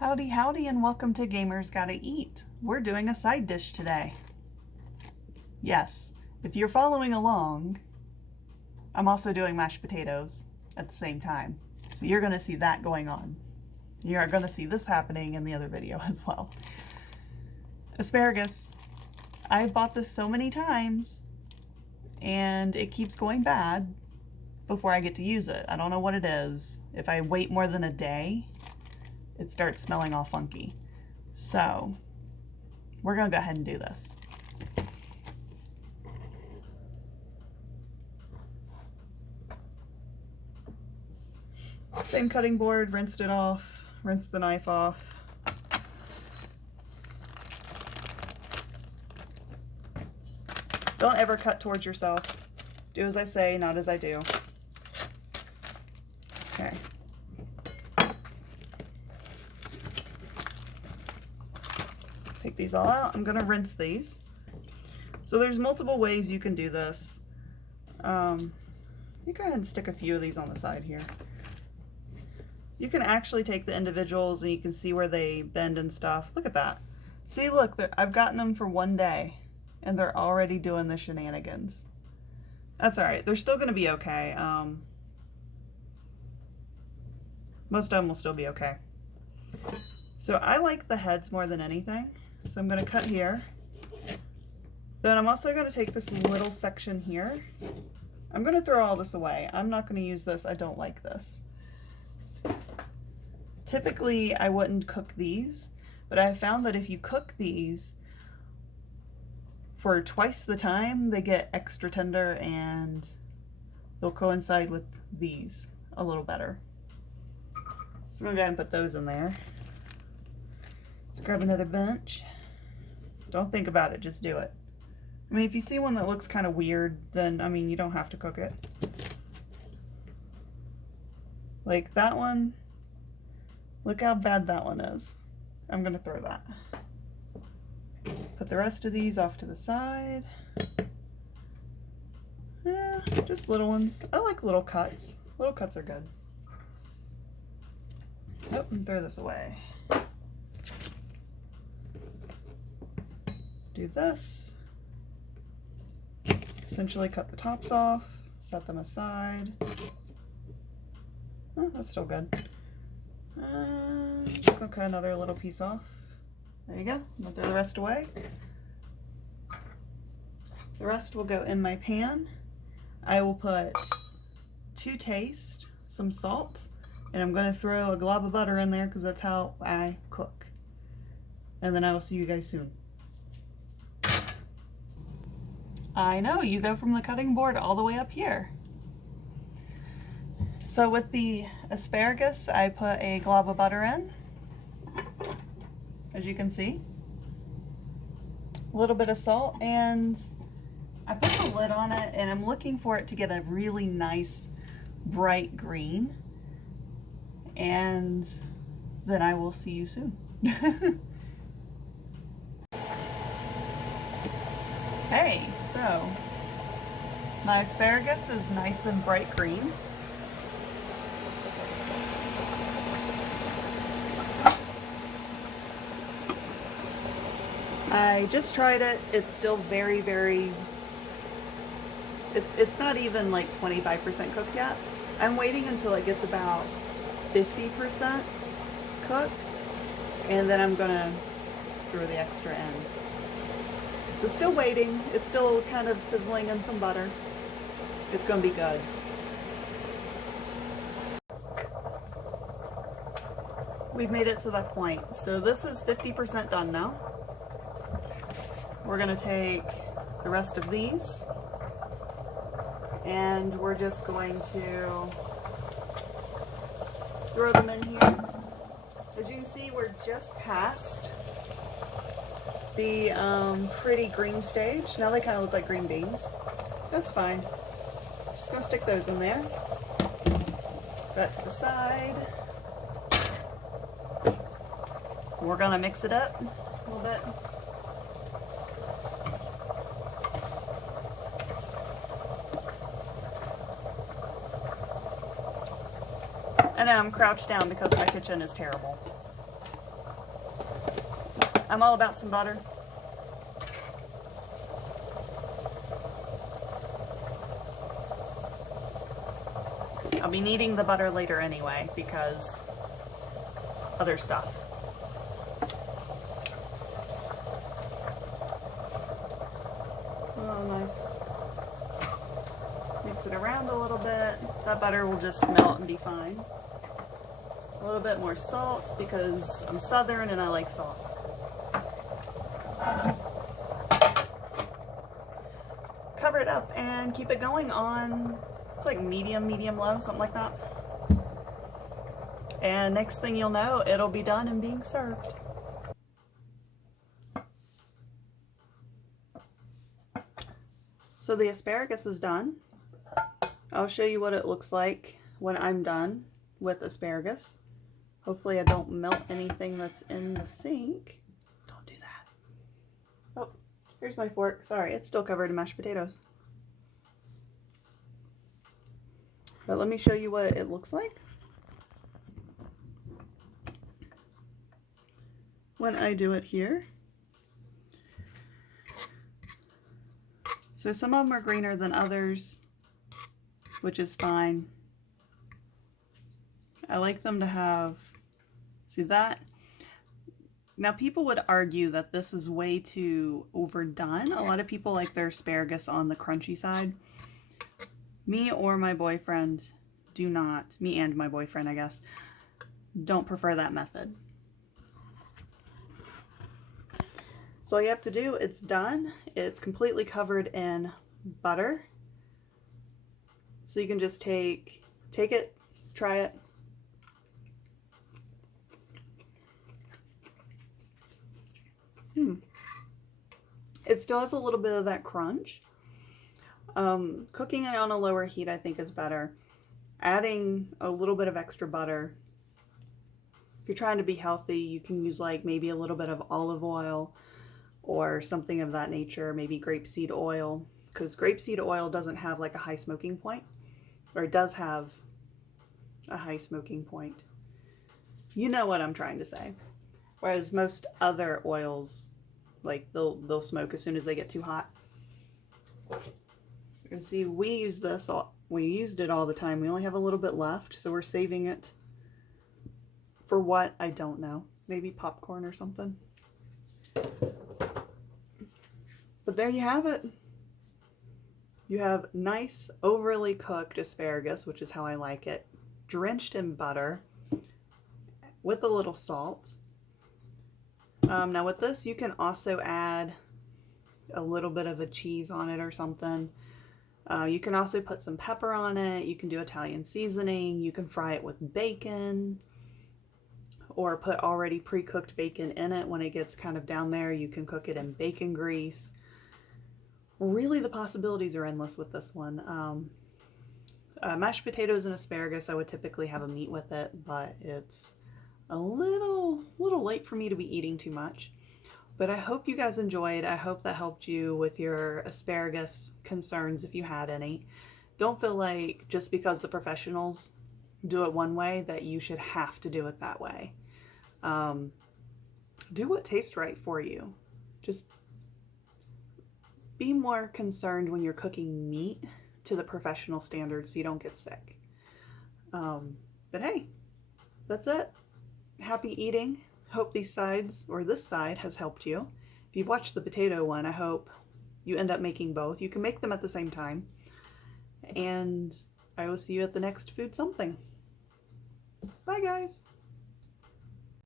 Howdy, howdy, and welcome to Gamers Gotta Eat. We're doing a side dish today. Yes, if you're following along, I'm also doing mashed potatoes at the same time. So you're gonna see that going on. You're gonna see this happening in the other video as well. Asparagus. I've bought this so many times and it keeps going bad before I get to use it. I don't know what it is. If I wait more than a day, it starts smelling all funky. So we're gonna go ahead and do this. Same cutting board, rinsed it off, rinsed the knife off. Don't ever cut towards yourself. Do as I say, not as I do. Okay. Take these all out. I'm gonna rinse these. So there's multiple ways you can do this. You go ahead and stick a few of these on the side here. You can actually take the individuals and you can see where they bend and stuff. Look at that. See, look, I've gotten them for one day and they're already doing the shenanigans. That's all right. They're still gonna be okay. Most of them will still be okay. So I like the heads more than anything. So I'm going to cut here. Then I'm also going to take this little section here. I'm going to throw all this away. I'm not going to use this. I don't like this. Typically, I wouldn't cook these, but I found that if you cook these for twice the time, they get extra tender and they'll coincide with these a little better. So I'm going to go ahead and put those in there. Let's grab another bunch. Don't think about it, just do it. I mean, if you see one that looks kind of weird, then, I mean, you don't have to cook it. Like that one, look how bad that one is. I'm gonna throw that. Put the rest of these off to the side. Yeah, just little ones. I like little cuts. Little cuts are good. Oh, and throw this away. Do this. Essentially cut the tops off, set them aside. Oh, that's still good. Just gonna cut another little piece off. There you go. I'm gonna throw the rest away. The rest will go in my pan. I will put to taste some salt, and I'm gonna throw a glob of butter in there because that's how I cook. And then I will see you guys soon. I know, you go from the cutting board all the way up here. So with the asparagus, I put a glob of butter in, as you can see. A little bit of salt, and I put the lid on it, and I'm looking for it to get a really nice bright green. And then I will see you soon. Hey, so my asparagus is nice and bright green. I just tried it. It's still very, it's not even like 25% cooked yet. I'm waiting until it gets about 50% cooked, and then I'm gonna throw the extra in. So still waiting. It's still kind of sizzling in some butter. It's gonna be good. We've made it to that point. So this is 50% done now. We're gonna take the rest of these and we're just going to throw them in here. As you can see, we're just past the pretty green stage. Now they kind of look like green beans. That's fine. Just gonna stick those in there. That to the side. We're gonna mix it up a little bit. I know I'm crouched down because my kitchen is terrible. I'm all about some butter. I'll be needing the butter later anyway because other stuff. Oh, nice. Mix it around a little bit. That butter will just melt and be fine. A little bit more salt because I'm Southern and I like salt. Cover it up and keep it going on, it's like medium low, something like that. And next thing you'll know, it'll be done and being served. So the asparagus is done. I'll show you what it looks like when I'm done with asparagus. Hopefully I don't melt anything that's in the sink. Don't do that. Oh, here's my fork. Sorry, it's still covered in mashed potatoes. But let me show you what it looks like when I do it here. So some of them are greener than others, which is fine. I like them to have, see that? Now people would argue that this is way too overdone. A lot of people like their asparagus on the crunchy side. Me or my boyfriend do not, me and my boyfriend I guess, don't prefer that method. So all you have to do, it's done. It's completely covered in butter. So you can just take it, try it. It still has a little bit of that crunch. Cooking it on a lower heat I think is better. Adding a little bit of extra butter. If you're trying to be healthy, you can use like maybe a little bit of olive oil or something of that nature, maybe grapeseed oil, because grapeseed oil doesn't have like a high smoking point, or it does have a high smoking point. You know what I'm trying to say. Whereas most other oils, like they'll smoke as soon as they get too hot. And see, we used it all the time. We only have a little bit left, so we're saving it for what? I don't know. Maybe popcorn or something. But there you have it. You have nice, overly cooked asparagus, which is how I like it, drenched in butter with a little salt. Now with this, you can also add a little bit of a cheese on it or something. You can also put some pepper on it. You can do Italian seasoning. You can fry it with bacon or put already pre-cooked bacon in it. When it gets kind of down there, you can cook it in bacon grease. Really, the possibilities are endless with this one. Mashed potatoes and asparagus, I would typically have a meat with it, but it's a little late for me to be eating too much. But I hope you guys enjoyed. I hope that helped you with your asparagus concerns if you had any. Don't feel like just because the professionals do it one way that you should have to do it that way. Do what tastes right for you. Just be more concerned when you're cooking meat to the professional standards so you don't get sick. But hey, that's it. Happy eating. Hope these sides, or this side, has helped you. If you've watched the potato one, I hope you end up making both. You can make them at the same time. And I will see you at the next food something. Bye guys.